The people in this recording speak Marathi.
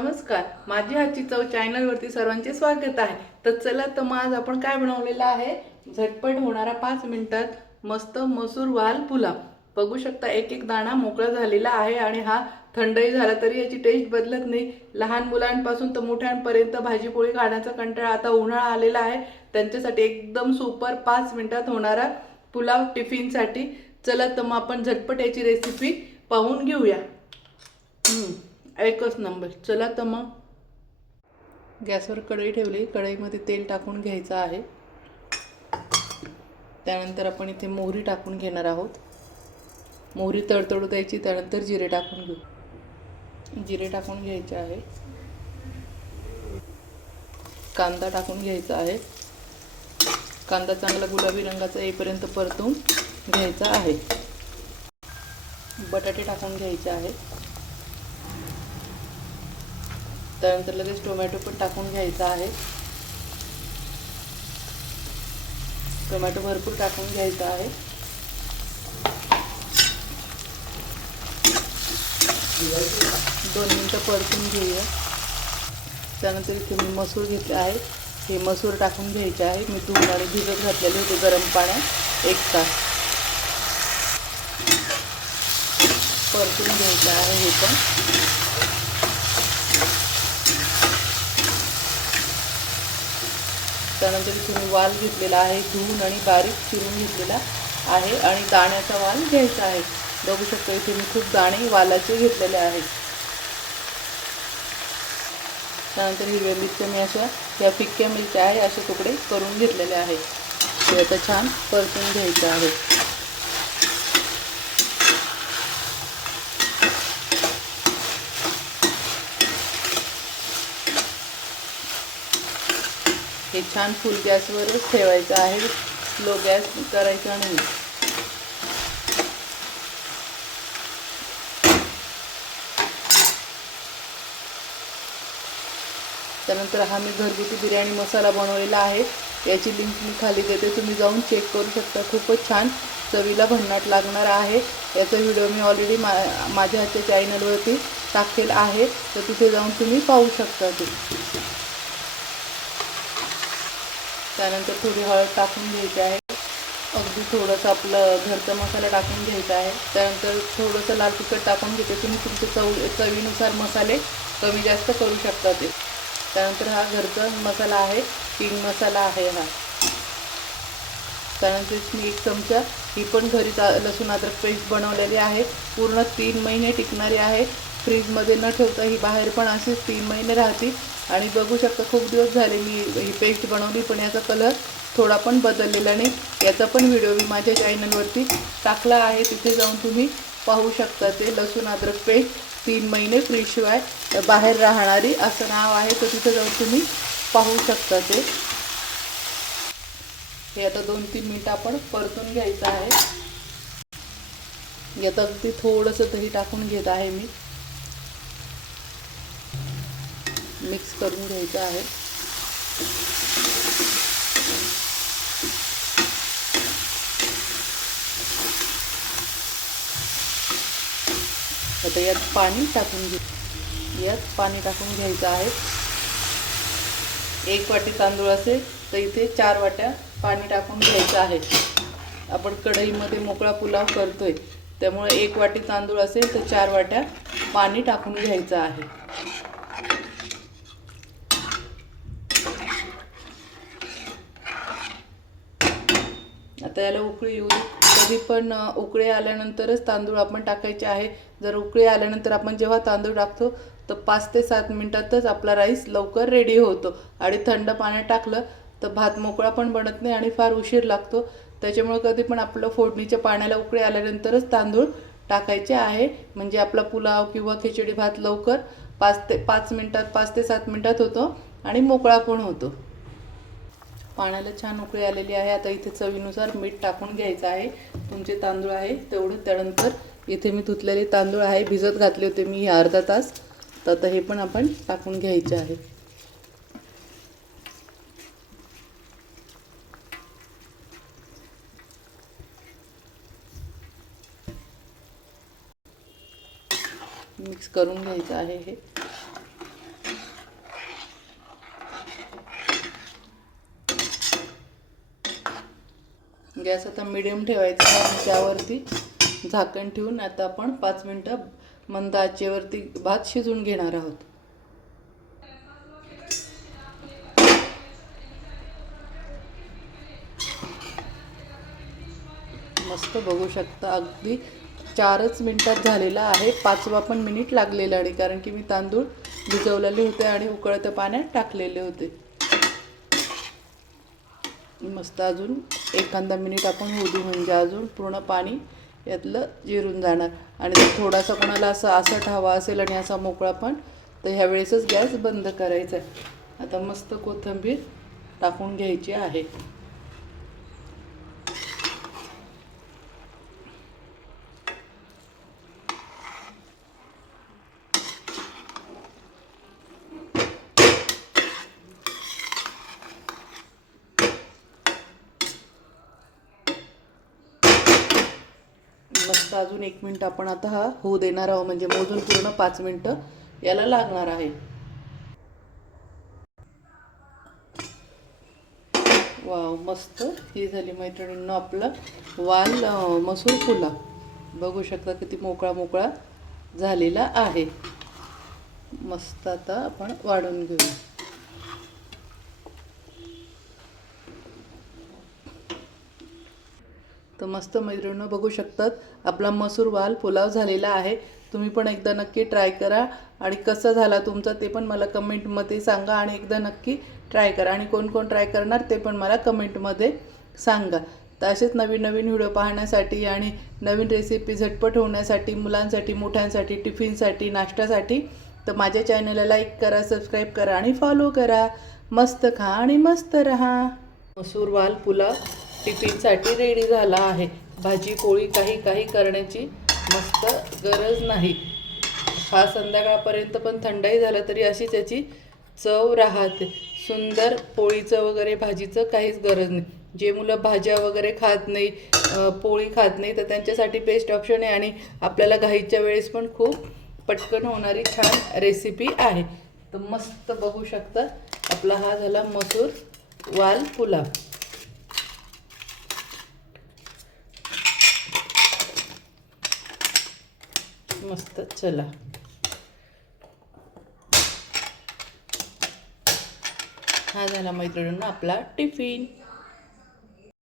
नमस्कार, माझी हातची चव चॅनलवरती सर्वांचे स्वागत आहे. तर चला तर मग आज आपण काय बनवलेलं आहे, झटपट होणारा 5 मिनिटात मस्त मसूर वाल पुलाव. बघू शकता एक एक दाणा मोकळा झालेला आहे आणि हा थंडही झाला तरी याची टेस्ट बदलत नाही. लहान मुलांपासून तर मोठ्यांपर्यंत भाजीपोळी खाण्याचा कंटाळा, आता उन्हाळा आलेला आहे, त्यांच्यासाठी एकदम सुपर 5 मिनिटात होणारा पुलाव टिफिनसाठी. चला तर मग आपण झटपट याची रेसिपी पाहून घेऊया. एकच नंबर. चला तर मग गॅसवर कढई ठेवली, कढईमध्ये तेल टाकून घ्यायचं आहे. त्यानंतर आपण इथे मोहरी टाकून घेणार आहोत. मोहरी तडतडू द्यायची, त्यानंतर जिरे टाकून घेऊ. जिरे टाकून घ्यायचे आहे. कांदा टाकून घ्यायचा आहे. कांदा चांगला गुलाबी रंगाचा येईपर्यंत परतून घ्यायचा आहे. बटाटे टाकून घ्यायचे आहे. त्यानंतर लगेच टोमॅटो पण टाकून घ्यायचा आहे. टोमॅटो भरपूर टाकून घ्यायचा आहे. 2 मिनिटं परतून घेऊया. त्यानंतर इथे मी मसूर घेतले आहे. हे मसूर टाकून घ्यायचे आहे. मी धुवून भिजत घातलेले होते गरम पाण्यात 1 तास. परतून घ्यायचं आहे हे पण. त्यानंतर इथे मी वाल घेतलेला आहे, धुवून आणि बारीक चिरून घेतलेला आहे आणि दाण्याचा वाल घ्यायचा आहे. बघू शकतो इथे मी खूप दाणे वालाचे घेतलेले आहेत. त्यानंतर हिरव्या मिरच्या मी अशा या फिक्क्या मिरच्या आहे असे तुकडे करून घेतलेले आहे. ते आता छान परतून घ्यायचं आहे. हे छान फुल गॅसवरच ठेवायचं आहे, लो गॅस करायचा नाही. त्यानंतर हा मी घरगुती बिर्याणी मसाला बनवलेला आहे. याची लिंक मी खाली देते, तुम्ही जाऊन चेक करू शकता. खूपच छान चवीला भन्नाट लागणार आहे. याचा व्हिडिओ मी ऑलरेडी माझ्या हातच्या चॅनलवरती टाकेल आहे, तर तिथे जाऊन तुम्ही पाहू शकता ते. त्यानंतर थोडी हळद टाकून घ्यायची आहे. अगदी थोडंसं आपलं घरचा मसाला टाकून घ्यायचा आहे. त्यानंतर थोडंसं लाल तिखट टाकून घेते. तुम्ही तुमच्या चवीनुसार मसाले कमी जास्त करू शकता ते. त्यानंतर हा घरचा मसाला आहे, किंग मसाला आहे हा. त्यानंतर मी 1 चमचा ही पण घरीच लसूण अद्रक पेस्ट बनवलेली आहे. पूर्ण 3 महिने टिकणारी आहे. फ्रीजमध्ये न ठेवता ही बाहेर पण अशीच 3 महिने राहते. आणि बघू शकता खूप दिवस झाले मी ही पेस्ट बनवली, पण याचा कलर थोडा पण बदललेला नाही. याचा पण व्हिडिओ मी माझ्या चॅनलवरती टाकला आहे, तिथे जाऊन तुम्ही पाहू शकता. ते लसूण अद्रक पेस्ट 3 महिने फ्रीजशिवाय बाहेर राहणारी असं नाव आहे, तर तिथे जाऊन तुम्ही पाहू शकता ते. हे आता 2-3 मिनिटं आपण परतून घ्यायचं आहे. यात अगदी थोडंसं दही टाकून घेत आहे मी. मिक्स करून घ्यायचं आहे. आता यात पाणी टाकून घ्यायचं आहे. 1 वाटी तांदूळ असेल तर इथे 4 वाट्या पाणी टाकून घ्यायचं आहे. आपण कढईमध्ये मोकळा पुलाव करतोय, त्यामुळे 1 वाटी तांदूळ असेल तर 4 वाट्या पाणी टाकून घ्यायचं आहे. आता याला उकळी येऊ दे. कधी पण उकळी आल्यानंतरच तांदूळ आपण टाकायचे आहे. जर उकळी आल्यानंतर आपण जेव्हा तांदूळ टाकतो तर 5 ते 7 मिनिटातच आपला राईस लवकर रेडी होतो. आणि थंड पाण्यात टाकलं तर भात मोकळा पण बनत नाही आणि फार उशीर लागतो. त्याच्यामुळे कधी पण आपलं फोडणीच्या पाण्याला उकळी आल्यानंतरच तांदूळ टाकायचे आहे, म्हणजे आपला पुलाव किंवा खिचडी भात लवकर 5 मिनिटात 5 ते 7 मिनिटात होतो आणि मोकळा पण होतो. पाण्याला छान उकळी आलेली आहे. आता इथे चवीनुसार मीठ टाकून घ्यायचं आहे. तुमचे तांदूळ आहे तेवढं. त्यानंतर इथे मी धुतलेले तांदूळ आहे, भिजत घातले होते मी अर्धा तास. तर आता हे पण आपण टाकून घ्यायचे आहे. मिक्स करून घ्यायचं आहे हे. गॅस आता मिडियम ठेवायचा आणि त्यावरती झाकण ठेवून आता आपण 5 मिनटं मंद आचेवरती भात शिजवून घेणार आहोत. मस्त बघू शकता अगदी 4च मिनिटात झालेला आहे. 5वा पण मिनिट लागलेला नाही, कारण की मी तांदूळ भिजवलेले होते आणि उकळत्या पाण्यात टाकलेले होते. मस्त अजून एखादा मिनिट आपण होऊ दे, म्हणजे अजून पूर्ण पाणी यातलं जिरून जाणार. आणि जर थोडासा कोणाला असं आसट हवा असेल आणि असा मोकळा पण, तर ह्या वेळेसच गॅस बंद करायचा आहे. आता मस्त कोथिंबीर टाकून घ्यायची आहे. मस्त अजून 1 मिनिट आपण आता हा होऊ देणार आहोत, म्हणजे मोजून पूर्ण 5 मिनिटं याला लागणार आहे. वाव, मस्त ही झाली मैत्रिणींनो आपलं वाल मसूर पुलाव. बघू शकता किती मोकळा मोकळा झालेला आहे. मस्त आता आपण वाढून घेऊ. तर मस्त मैत्रिणींनो बघू शकतात आपला मसूर वाल पुलाव झालेला आहे. तुम्ही पण एकदा नक्की ट्राय करा आणि कसा झाला तुमचा ते पण मला कमेंटमध्ये सांगा. आणि एकदा नक्की ट्राय करा आणि कोण कोण ट्राय करणार ते पण मला कमेंटमध्ये सांगा. तर असेच नवीन नवीन व्हिडिओ पाहण्यासाठी आणि नवीन रेसिपी झटपट होण्यासाठी, मुलांसाठी, मोठ्यांसाठी, टिफिनसाठी, नाश्त्यासाठी, तर माझ्या चॅनलला लाईक करा, सबस्क्राईब करा आणि फॉलो करा. मस्त खा आणि मस्त रहा. मसूर वाल पुलाव टिफिनसाठी रेडी झाला आहे. भाजी पोळी काही करण्याची मस्त गरज नाही. हा संध्याकाळपर्यंत पण थंडही झाला तरी अशी त्याची चव राहते. सुंदर पोळीचं वगैरे भाजीचं काहीच गरज नाही. जे मुलं भाज्या वगैरे खात नाही, पोळी खात नाही, तर त्यांच्यासाठी बेस्ट ऑप्शन आहे आणि आपल्याला घाईच्या वेळेस पण खूप पटकन होणारी छान रेसिपी आहे. तर मस्त बघू शकता आपला हा झाला मसूर वाल पुलाव. मस्त. चला, हा झाला मैत्रिणींना आपला टिफिन.